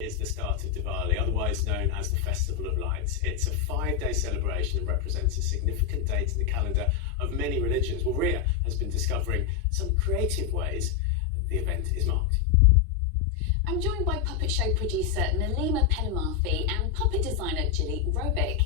Is the start of Diwali, otherwise known as the Festival of Lights. It's a 5-day celebration and represents a significant date in the calendar of many religions. Well, Ria has been discovering some creative ways the event is marked. I'm joined by puppet show producer Nalima Penamarfi and puppet designer DiwaliVideo.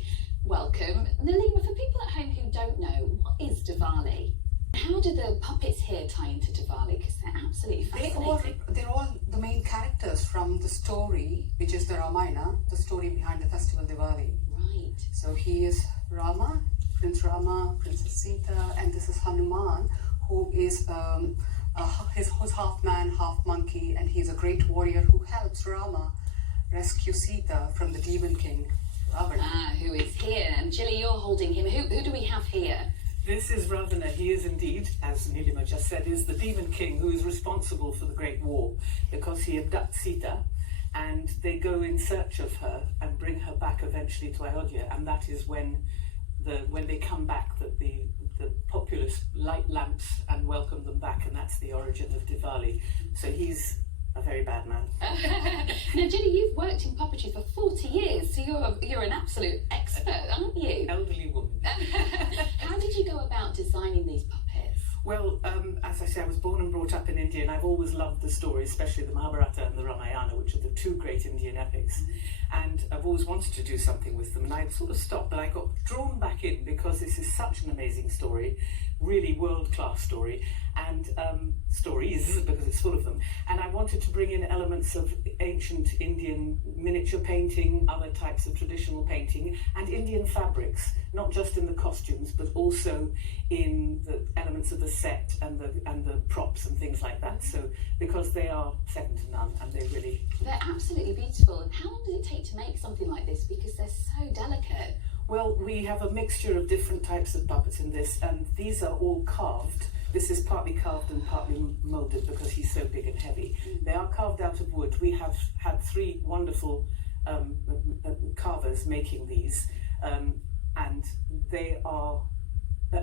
Welcome. Nalima, for people at home who don't know, what is Diwali? How do the puppets here tie into Diwali? Because they're absolutely fascinating. They're all the main characters from the story, which is the Ramayana, the story behind the festival Diwali. Right. So he is Rama, Princess Sita, and this is Hanuman, who is who's half man, half monkey, and he's a great warrior who helps Rama rescue Sita from the demon king, Ravana. Who is here? And Jilly, you're holding him. Who do we have here? This is Ravana. He is indeed, as Nilima just said, is the demon king who is responsible for the Great War because he abducts Sita and they go in search of her and bring her back eventually to Ayodhya, and that is when they come back that the populace light lamps and welcome them back, and that's the origin of Diwali. So he's a very bad man. Now, Jilly, you've worked in puppetry for 40 years, so you're an absolute expert, aren't you? Elderly woman. How did you go about designing these puppets? Well, as I say, I was born and brought up in India, and I've always loved the stories, especially the Mahabharata and the Ramayana, which are the two great Indian epics. And I've always wanted to do something with them, and I sort of stopped, but I got drawn back in because this is such an amazing story, really world-class story, and stories, because it's full of them. And I wanted to bring in elements of ancient Indian miniature painting, other types of traditional painting, and Indian fabrics, not just in the costumes, but also in the elements of the set and the props and things like that. So, because they are second to none, and they're absolutely beautiful. How long does it take to make something like this? Because they're so delicate. Well, we have a mixture of different types of puppets in this, and these are all carved. This is partly carved and partly moulded because he's so big and heavy. They are carved out of wood. We have had 3 wonderful carvers making these, and they are,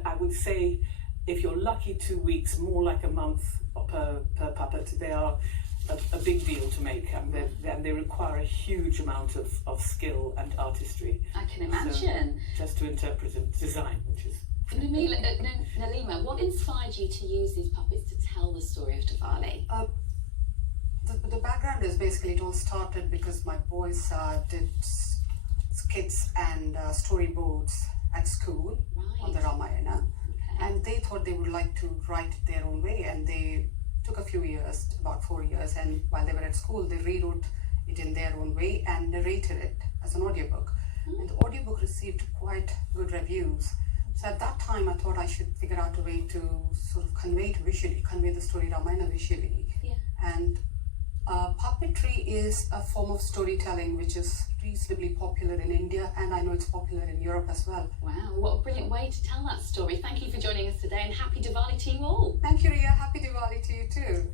I would say, if you're lucky, 2 weeks, more like a month per puppet. They are a big deal to make, and they require a huge amount of skill and artistry. I can imagine. So, just to interpret and design, which is... Nalima, what inspired you to use these puppets to tell the story of Diwali? The background is basically it all started because my boys did skits and storyboards at school on the Ramayana, and they thought they would like to write it their own way, and they took a few years, about 4 years, and while they were at school they rewrote it in their own way and narrated it as an audiobook. And the audiobook received quite good reviews. So at that time I thought I should figure out a way to sort of convey the story Ramayana visually. Yeah. And puppetry is a form of storytelling which is reasonably popular in India, and I know it's popular in Europe as well. Wow, what a brilliant way to tell that story. Thank you for joining us today, and happy Diwali to you all. Thank you, Ria. Happy Diwali to you too.